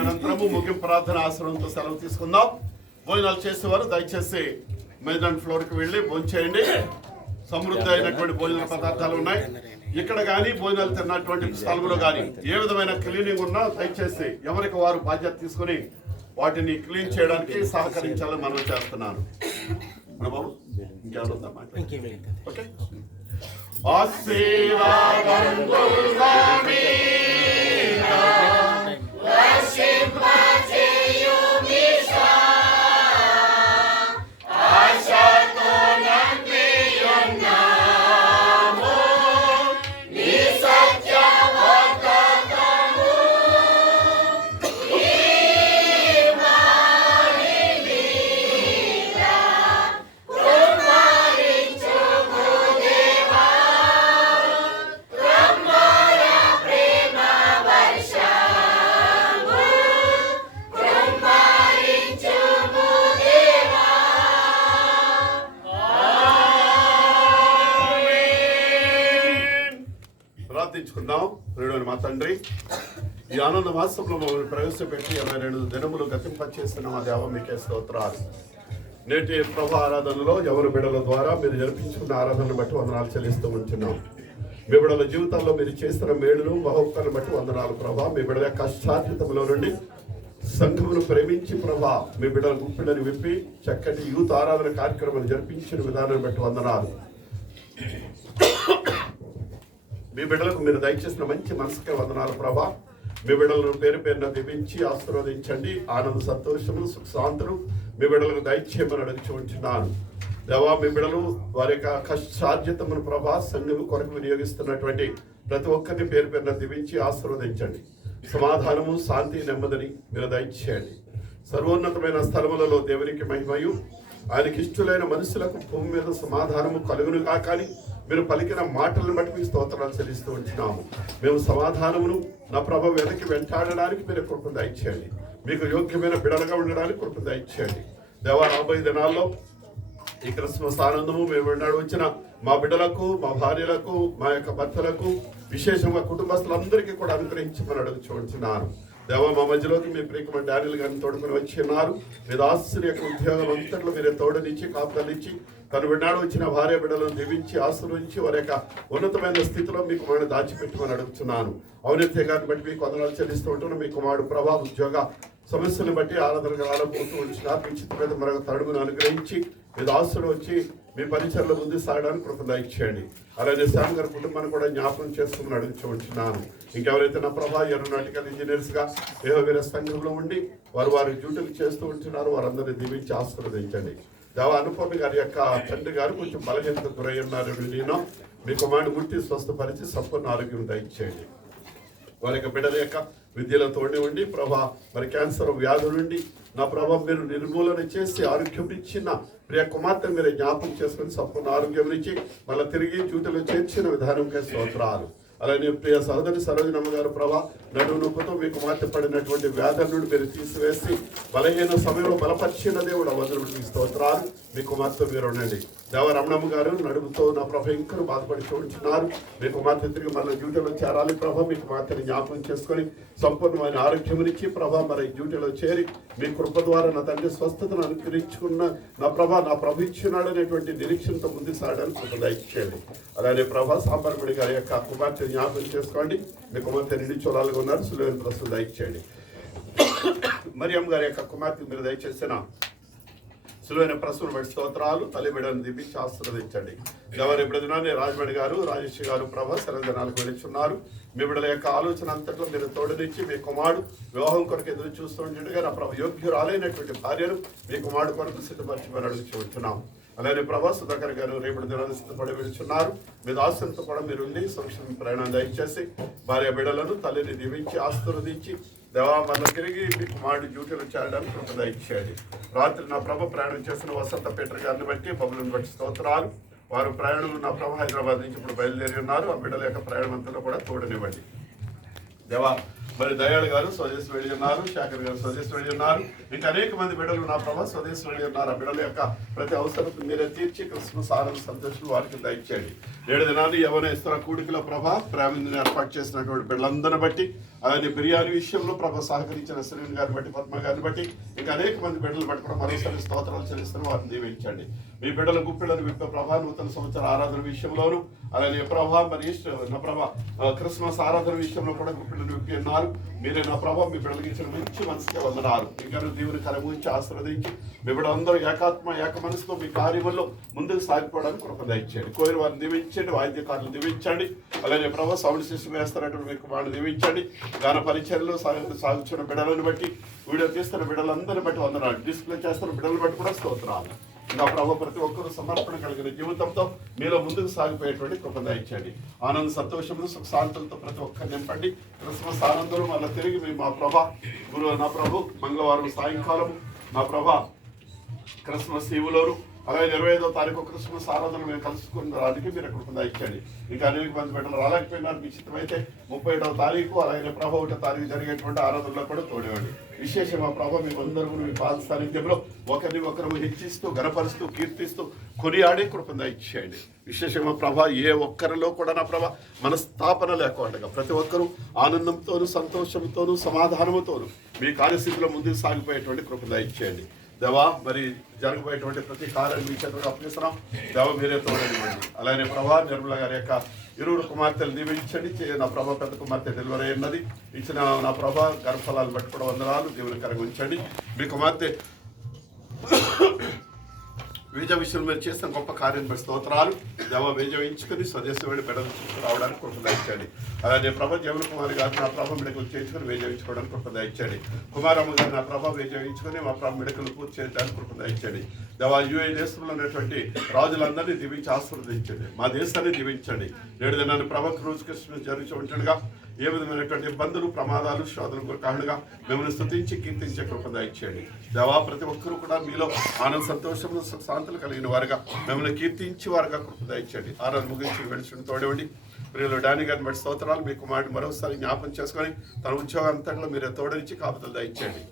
అనంతరము ముగింపు ప్రార్థన ఆశ్రమంతో సెలవు తీసుకుందాం. భోజనాలు చేసేవారు దయచేసి మెయిన్ ఫ్లోర్కి వెళ్ళి భోంచేయండి సమృద్ధి అయినటువంటి భోజన పదార్థాలు ఉన్నాయి. ఇక్కడ కానీ భోజనాలు తిన్నటువంటి స్థలంలో కానీ ఏ విధమైన క్లీనింగ్ ఉన్నా దయచేసి ఎవరికి వారు బాధ్యత తీసుకుని వాటిని క్లీన్ చేయడానికి సహకరించాలని మనం చేస్తున్నాను. బాబు. ఓకే. sempre. ప్రార్థించుకుందాం. ప్రియుడైన మా తండ్రి ఈ ఆనంద మాసంలో మమ్మల్ని ప్రవేశపెట్టి ఇరవై రెండు దినములు గతింపచేస్తున్న మా దేవ మీకే స్తోత్రాలు. నేటి ప్రభు ఆరాధనలో ఎవరు బిడల ద్వారా మీరు జరిపించుకున్న ఆరాధనను బట్టి వందనాలు చెల్లిస్తూ ఉంటున్నాం. మీ బిడల జీవితాల్లో మీరు చేసిన మేలును బహుక్కలను బట్టి వందనాలు ప్రభా. మీ బిడల కష్టాతీతంలో నుండి సంఘమును ప్రేమించి ప్రభా మీ బిడ్డల గుప్పిళ్ళని విప్పి చక్కటి యూత్ ఆరాధన కార్యక్రమాలు జరిపించిన విధానాన్ని బట్టి వందనాలు. మీ బిడ్డలకు మీరు దయచేసిన మంచి మనసుకే వందనాలు ప్రభా. మీ బిడ్డలను పేరు పేరున దీపించి ఆశీర్వదించండి. ఆనంద సంతోషము సుఖ శాంతులు మీ బిడ్డలకు దయచేయమని అడుగుచూ ఉంటున్నాను. దేవా మీ బిడ్డలు వారి యొక్క కష్టార్జితమును ప్రభా సంఘము కొరకు వినియోగిస్తున్నటువంటి ప్రతి ఒక్కరిని పేరు పేరున దీవించి ఆశీర్వదించండి. సమాధానము శాంతి నెమ్మదిని మీరు దయచేయండి. సర్వోన్నతమైన స్థలములలో దేవునికి మహిమయు. ఆయనకి ఇష్టలైన మనుషులకు భూమి మీద సమాధానము కలుగును కాకని మీరు పలికిన మాటలను బట్టి మీ స్తోత్రాలు చెల్లిస్తూ ఉంటున్నాము. మేము సమాధానమును నా ప్రభ వెనక్కి వెంటాడడానికి మీరు కృప దయచేయండి. మీకు యోగ్యమైన బిడలుగా ఉండడానికి కృప దయచేయండి. దేవా రాబోయే దినాల్లో ఈ క్రిస్మస్ ఆనందము మేము విన్నాడు వచ్చిన మా బిడ్డలకు మా భార్యలకు మా యొక్క భర్తలకు విశేషంగా కుటుంబస్తులందరికీ కూడా అనుగ్రహించమని చూడుచున్నాను దేవ మా మధ్యలోకి మీ ప్రియకమైన డానిల్ గారిని తోడుకుని వచ్చి ఉన్నారు. మీ దాసుని యొక్క ఉద్యోగం అంతట్లో మీరే తోడనిచ్చి కాపుదలిచ్చి తను విన్నాడు వచ్చిన భార్య బిడ్డలను దీవించి ఆశ్రయించి వారి యొక్క ఉన్నతమైన స్థితిలో మీ కుమారుడు దాచిపెట్టమని అడుగుతున్నాను. ఔన్నత్య గారిని బట్టి మీకు వందనాలు చెల్లిస్తూ ఉంటున్నాను. మీ కుమారుడు ప్రభా ఉద్యోగ సమస్యలను బట్టి ఆరాధనకు రాలబోతూ ఉంచిన విచిత్ర మీద మరొక తరుణును అనుగ్రహించి మీ ఆస్తులు వచ్చి మీ పరిచయంలో ముందు సాగడానికి కృప దయచేయండి అలాగే శ్యామ్ గారి కుటుంబాన్ని కూడా జ్ఞాపకం చేసుకుని అడుగుతూ ఇంకెవరైతే నా ప్రభా ఎరోనాటికల్ ఇంజనీర్స్గా గా వేరే సంఘంలో ఉండి వారు వారి డ్యూటీలు చేస్తూ ఉంటున్నారు వారందరినీ దీవించి ఆశీర్వదించండి. దేవ అనుపమి గారి యొక్క తండ్రి గారు కొంచెం బలహీనత గురై ఉన్నారు. నేను మీ కుమారుడు గుర్తి స్వస్థపరిచి సంపూర్ణ ఆరోగ్యం దయచేయండి. వారి యొక్క బిడ్డల యొక్క విద్యలో తోడి ఉండి ప్రభా మరి క్యాన్సర్ వ్యాధుల నుండి నా ప్రభా మీరు నిర్మూలన చేసి ఆరోగ్యం ఇచ్చిన ప్రియ కుమార్తె మీరు జ్ఞాపకం చేసుకుని సంపూర్ణ ఆరోగ్యం ఇచ్చి మళ్ళీ తిరిగి డ్యూటీలో చేర్చిన విధానంకే స్తోత్రాలు. అలానే ప్రియ సహోదరి సరోజనమ్మ గారు ప్రభా నడు నొప్పుతో మీకు కుమార్తె పడినటువంటి వ్యాధుల నుండి మీరు తీసివేసి బలహీన సమయంలో బలపరిచిన దేవుడు అవసరం మీకు స్తోత్రాలు. మీ కుమార్తె మీరు ఉండండి. దేవరమణమ్మ గారు నడుముతో నా ప్రభ ఇంకా బాధపడుతూ ఉంటున్నారు మీ కుమార్తె తిరిగి మళ్ళీ డ్యూటీలో చేరాలి ప్రభ మీ కుమార్తెని జ్ఞాపకం చేసుకొని సంపూర్ణమైన ఆరోగ్యం ఇచ్చి ప్రభ మరి డ్యూటీలో చేరి మీ కృప ద్వారా నా తండ్రి స్వస్థతను అనుగ్రహించుకున్న నా ప్రభ నా ప్రభు ఇచ్చినాడు అనేటువంటి నిరీక్షణతో ముందుకు సాగడానికి కృప దయచేయండి. అలానే ప్రభా సాంబర్ముడి గారి యొక్క కుమార్తె జ్ఞాపకం చేసుకోండి. మీ కుమార్తె నిండి చూడాలుగా ఉన్నారు. సులువైన ప్రస్తుతం దయచేయండి. మరియమ్మ గారి యొక్క కుమార్తె మీరు దయచేసిన సులువైన ప్రశ్నలు బట్టి స్తోత్రాలు తల్లి దిపించి ఆశీర్వదించండి ఎవరి బిడ్డనాన్ని రాజమండ్రి గారు రాజేష్ గారు ప్రభ సరంజనాలకు వెళ్ళిచున్నారు మీ బిడ్డల యొక్క ఆలోచన అంతట్లో మీరు తోడనిచ్చి మీ కుమారుడు వివాహం కొరకు ఎదురు చూస్తుండగా నా ప్రభ యోగ్యురాలైనటువంటి భార్యను మీ కుమారుడు కొరకు సిద్ధపరచమని అడుగుచున్నాం అలానే ప్రభా సుధాకర్ గారు రేపటి దినాన్ని సిద్ధపడి వెళుచున్నారు మీ దాసులతో కూడా మీరు ఉండి సంక్షేమ ప్రయాణం దయచేసి భార్య బిడ్డలను తల్లిని దీవించి ఆశీర్వదించి దేవా మన తిరిగి మాడి డ్యూటీలు చేయడానికి కృప ఇచ్చేది రాత్రి నా ప్రభ ప్రయాణం చేసిన వసంత పీటర్ గారిని బట్టి బబులను బట్టి స్తోత్రాలు. వారు ప్రయాణం నా ప్రభ హైదరాబాద్ నుంచి ఇప్పుడు బయలుదేరి ఉన్నారు. ఆ బిడ్డల యొక్క ప్రయాణం అంతా కూడా తోడనివ్వండి. దేవా మరి దయాళ్ గారు స్వదేశ్ వెళ్ళి ఉన్నారు శాఖర్ గారు స్వదేశ్ వెళ్ళి ఉన్నారు. ఇంకా అనేక మంది బిడ్డలు నా ప్రభా స్వదేశ్ వెళ్ళి ఉన్నారు. ఆ బిడ్డల యొక్క ప్రతి అవసరం మీరే తీర్చి క్రిస్మస్ ఆనంద సంతోషం వారికి దయచేయండి. ఏడు దినాలు ఎవరైనా ఇస్తున్న కూడికలో ప్రభా ప్రేమిని ఏర్పాటు చేసినటువంటి బిడ్డలందరిని బట్టి అలాగే బిర్యానీ విషయంలో ప్రభా సహకరించిన శ్రీని గారిని బట్టి పద్మ గారిని బట్టి ఇంకా అనేక మంది బిడ్డలు బట్టి కూడా మరోసారి స్తోత్రాలు చెల్లిస్తున్న వారిని దీవించండి. మీ బిడ్డల గుప్పిళ్ళను విప్ప ప్రభా నూతన సంవత్సర ఆరాధన విషయంలోను అలాగే ప్రభా మరి నా ప్రభా క్రిస్మస్ ఆరాధన విషయంలో కూడా గుప్పిళ్ళను విప్పి ఉన్నారు మీరే నా ప్రభావ మీ బిడ్డలకి ఇచ్చిన మంచి మనసుకే వందనాలు. ఇంకా దేవుని కరముంచి ఆశ్రవదించి మీ బిడ్డలందరూ ఏకాత్మ ఏక మనసుతో మీ కార్యముల్లో ముందుకు సాగిపోవడానికి కృప దయచేయండి. కోరి వారిని దీవించండి వాయిద్యకారులు దీవించండి. అలాగే ప్రభావ సౌండ్ సిస్టమ్ వేస్తున్నటువంటి మీకు వాళ్ళు దీవించండి. గాన పరిచయంలో సాగుతున్న బిడ్డలను బట్టి వీడియో తీస్తున్న బిడ్డలందరిని బట్టి వందనాలు. డిస్ప్లే చేస్తున్న బిడ్డలను బట్టి కూడా స్తోత్రాలు. నా ప్రభు ప్రతి ఒక్కరూ సమర్పణ కలిగిన జీవితంతో మీలో ముందుకు సాగిపోయేటువంటి కృప ఇచ్చండి ఆనంద సంతోషములు సుఖ శాంతులతో ప్రతి ఒక్కరు నింపండి. క్రిస్మస్ ఆనందం మళ్ళీ తిరిగి మీ మా ప్రభ గురు నా ప్రభు మంగళవారం సాయంకాలం నా ప్రభ క్రిస్మస్ ఈవులోను అలాగే ఇరవై ఐదో తారీఖు క్రిస్మస్ ఆరాధన మేము కలుసుకున్నడానికి మీరు ఎక్కడ ఇచ్చండి ఇంకా అనేక మంది బిడ్డలు రాలేకపోయినారు నిశ్చితమైతే ముప్పై ఏడవ తారీఖు అలాగే ప్రభ ఒకటో తారీఖు జరిగేటువంటి ఆరాధనలో కూడా తోడేవాడి విశేషంగా ప్రభ మీ అందరూ మీ పాద సాన్నిధ్యంలో ఒకరిని ఒకరు హెచ్చిస్తూ గనపరుస్తూ కీర్తిస్తూ కొనియాడి కృపంద ఇచ్చేయండి. విశేషంగా ప్రభ ఏ ఒక్కరిలో కూడా నా ప్రభ మనస్థాపన లేకుండా ప్రతి ఒక్కరూ ఆనందంతోనూ సంతోషంతోనూ సమాధానంతోనూ మీ కార్యస్థితిలో ముందుకు సాగిపోయేటువంటి కృపంద ఇచ్చేయండి. దేవా మరి జరగబోయేటువంటి ప్రతి కార్యం మీ చేతులకు అప్పగిస్తున్నాం. దేవ మీరే తోడనివ్వండి అలానే ప్రభా నిర్మల గారి యొక్క ఇరువురు కుమార్తెలు దీవించండి నా ప్రభా పెద్ద కుమార్తె డెలివరీ అయినది ఇచ్చిన నా ప్రభా గర్భఫలాలు పెట్టుకోవడం వందనాలు. కరగ ఉంచండి. మీ కుమార్తె వీజ విషయంలో మీరు చేసిన గొప్ప కార్యం బట్టి స్తోత్రాలు. దేవ వేజవించుకుని స్వదేశం వెళ్ళి బిడ్డలు రావడానికి కృప దయచండి అలాగే ప్రభ జీవన కుమారి గారు నా ప్రభ మెడకలు చేయించుకొని వేజవించుకోవడానికి కృప దయచండి కుమారమ్మ గారు నా ప్రభ వేజవించుకొని మా ప్రభ మెడకలు పూర్తి చేయడానికి కృప దయచండి దేవ యుఏ దేశంలో ఉన్నటువంటి రాజులందరినీ దీవించి ఆశీర్వదించండి. మా దేశాన్ని దీవించండి. నేడు దినాన్ని ప్రభ క్రూజ్ కృష్ణ జరుగుతూ ఉంటాడుగా ఏ విధమైనటువంటి ఇబ్బందులు ప్రమాదాలు శోధనకు కారణంగా మిమ్మల్ని స్థుతించి కీర్తించే కృప దయచేయండి. దేవా ప్రతి ఒక్కరూ కూడా మీలో ఆనంద సంతోషములు శాంతులు కలిగిన వారుగా మిమ్మల్ని కీర్తించి వారుగా కృప దయచేయండి. ఆరాధన ముగించి వెలిసిన తోడవండి. ప్రియులు డాని గారిని బట్టి స్తోత్రాలు మీకు మాట మరోసారి జ్ఞాపం చేసుకొని తన ఉద్యోగాంతంలో మీరే తోడనిచ్చి కాపుతలు దయచేయండి.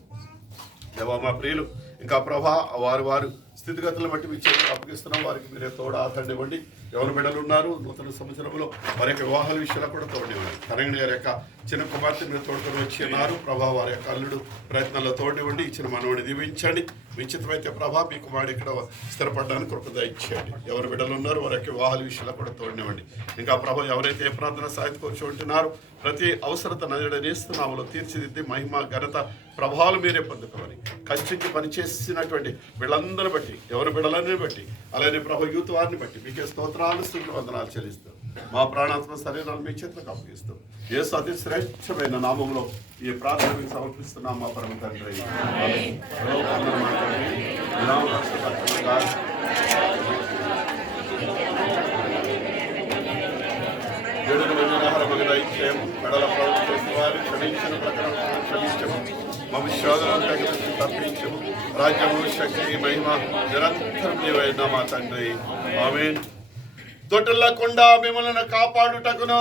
దేవా మా ప్రియులు ఇంకా ప్రభా వారు వారు స్థితిగతులను బట్టి మీ చేతులు అప్పగిస్తున్నాం. వారికి మీరే తోడు ఆదరణ ఇవ్వండి ఎవరు బిడ్డలు ఉన్నారు నూతన సంవత్సరంలో వారి యొక్క వివాహాల విషయాలు కూడా తోడివ్వండి తరంగిణి గారి యొక్క చిన్న కుమార్తె మీరు తోడుకొని వచ్చి ఉన్నారు. ప్రభా వారి యొక్క అల్లుడు ప్రయత్నాల్లో తోడివ్వండి. ఇచ్చిన మనవడిని దీవించండి. విచితమైతే ప్రభా మీ కుమారుడు ఇక్కడ స్థిరపడడానికి కృపద ఇచ్చేయండి ఎవరు బిడ్డలు ఉన్నారు వారి యొక్క వివాహాల విషయాలు కూడా తోడినివ్వండి. ఇంకా ప్రభా ఎవరైతే ఏ ప్రార్థన సాయం కూర్చుంటున్నారు ప్రతి అవసరత నజడనేస్తున్నాములో తీర్చిదిద్ది మహిమ ఘనత ప్రభావాలు మీరే పొందుకోవాలి. కంచెకి పనిచేసినటువంటి వీళ్ళందరిని బట్టి ఎవరి బిడ్డలని బట్టి అలానే ప్రభు యూత్ వారిని బట్టి మీకే స్తోత్రాలు స్థుతులు వందనాలు చెల్లిస్తూ మా ప్రాణాత్మ శరీరాలు మీ చేతులకు అప్పగిస్తూ ఏ అతి శ్రేష్టమైన నామంలో ఈ ప్రార్థన మీకు సమర్పిస్తున్నాం మా పరమ తండ్రి. మగదైత్యం మెడల ప్రభుత్వ చేసిన వారు క్షమించిన ప్రకారం క్షమించము. మమ శోధన తప్పించము రాజ్యము శక్తి మహిమ నిరంతరం నీవైనా మా తండ్రి. ఆమె తొట్టులకుండా మిమ్మల్ని కాపాడుటకును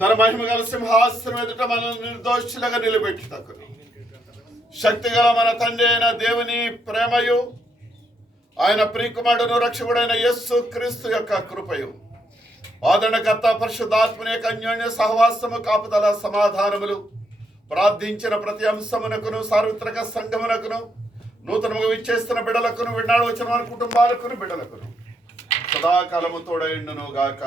తన మహిమ గల సింహాసనం ఎదుట మనల్ని నిర్దోషులుగా నిలబెట్టుటకును. శక్తి గల మన తండ్రి అయిన దేవుని ప్రేమయు ఆయన ప్రియకుమారుడును రక్షకుడైన యస్సు క్రీస్తు యొక్క కృపయు. ఆదరణకర్త పరిశుద్ధాత్మని యొక్క అన్యోన్య సహవాసము కాపుదల సమాధానములు. ప్రార్థించిన ప్రతి అంశమునకును సార్వత్రిక సంఘమునకును నూతనముగా విచ్చేస్తున్న బిడలకును విన్నాడు వచ్చిన వారి కుటుంబాలకును బిడలకును సదాకాలము తోడైండును గాక